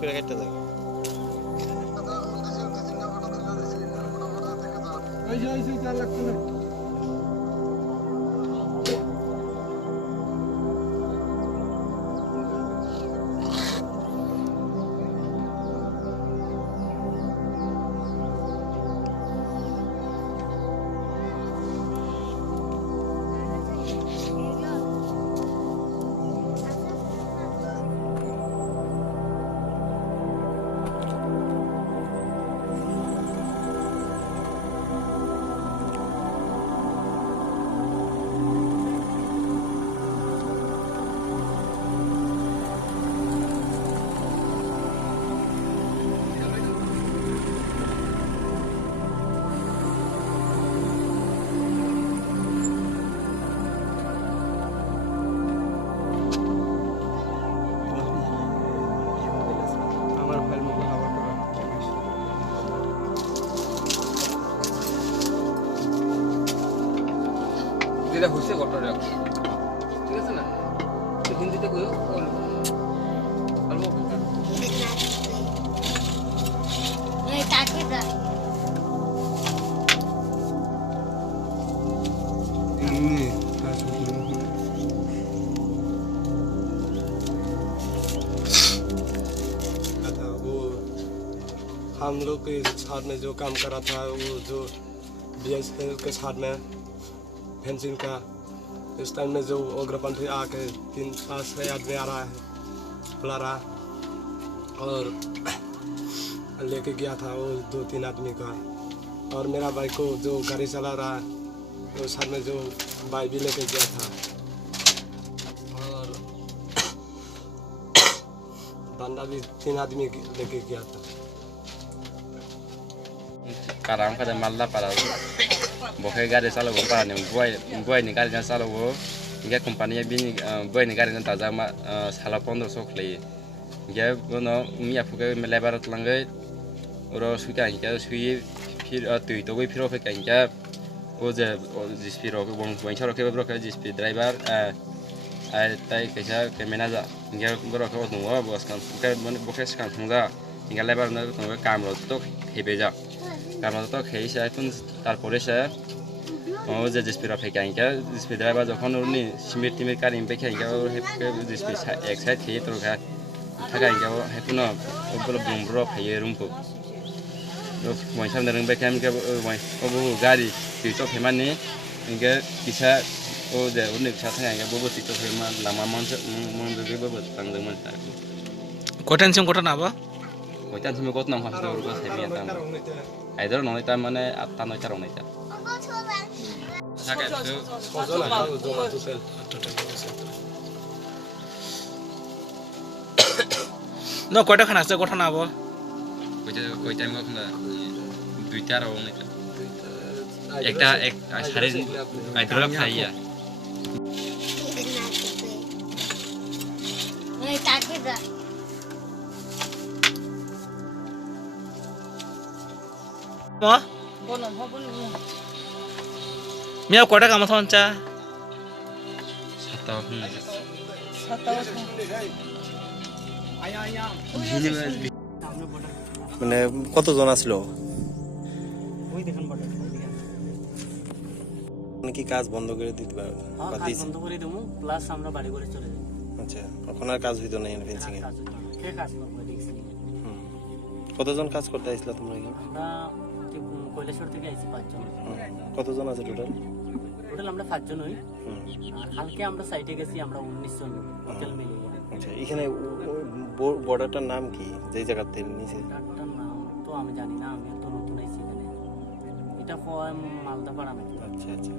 করে কাটতে যায়। ওই যে 4 লাখ টাকা যেটা হয়েছে ঘটনাটা ঠিক আছে না হিন্দিতে কইও हम लोग के साथ में जो काम करा था वो जो BSF के साथ में फेंसिंग का इस टाइम में जो उग्रपंथी आके 3-4 आदमी आ रहा है बुला रहा और लेके गया था वो 2-3 आदमी का और मेरा भाई को जो गाड़ी चला रहा है तो साथ में जो भाई भी लेके गया था और बंदा भी 3 आदमी लेके गया था Karang kada malda para bokai gari salo go para ne boy ni gari na salo go nge company bini boy ni gari na taza ma sala 1500 khlei nge bono mi afuke me lebar tlangai oro suka nge sui phir tui to goi phiro fe nge o je jispiro ko bon charo ke bro ke jispi driver ai tai kaisa ke manager nge bro ko no bos kan ke mon bokai skan thungda nge lebar na to kam ro to hebe ja কারণ তো খেয়েছে এখন তারপরে সে ও যে জিসপিরা ফেকাইকা জিসপি driver যখন উনি cement টিমের কার ইমপে খাইকা ও হেপকে জিসপি এক সাইড খেয়ে তো খা থাকাইকা ও হেপুনো ওগুলো বুমব্রো ফাইয়ে রুমপো ও মইসাম দরং বে খাম কে ও বু গাড়ি তুইতো ফেমানি ইনকে কিসা ও যে উনি ছা থাকাইকা ববো তিতো ফেমা লামা মনজে ববো তাংদমন তা কয়টানसिम ঘটনা আবা কয়টান তুমি কত নাম হাসতে ওর কাছে আমি আতাম আইদার নয়টা মানে 8টা 9টা রনইটা ন কয়টা খানা আছে ঘটনা আবা কই টাইম কখনো দুইটা রনইটা একটা এক সাড়ে আইদার খাইয়া মিয়া কয়টা কাম আছে আনছা মানে কতজন আসলো কি কাজ বন্ধ করে দিতে পারবে বন্ধ করে দেবো প্লাস আমরা বাড়ি করে চলে যাবো আচ্ছা এখন আর কাজ হইতো না ফেন্সিং এ কে কাজ করবে দেখছি কতজন কাজ করতে আইছিল তোমরা এখানে আমরা কৈলাসহর থেকে আইছি 5 জন কতজন আছে টোটাল আমরা 5 জন হই আর কালকে আমরা সাইটে গেছি আমরা 19 জন টোটাল মিলে আচ্ছা এখানে বর্ডারটার নাম কি যে জায়গাতে নিচে বর্ডারটার নাম তো আমি জানি না আমি তো নতুন আইছি এখানে এটা মালদা পাড়া নাকি আচ্ছা আচ্ছা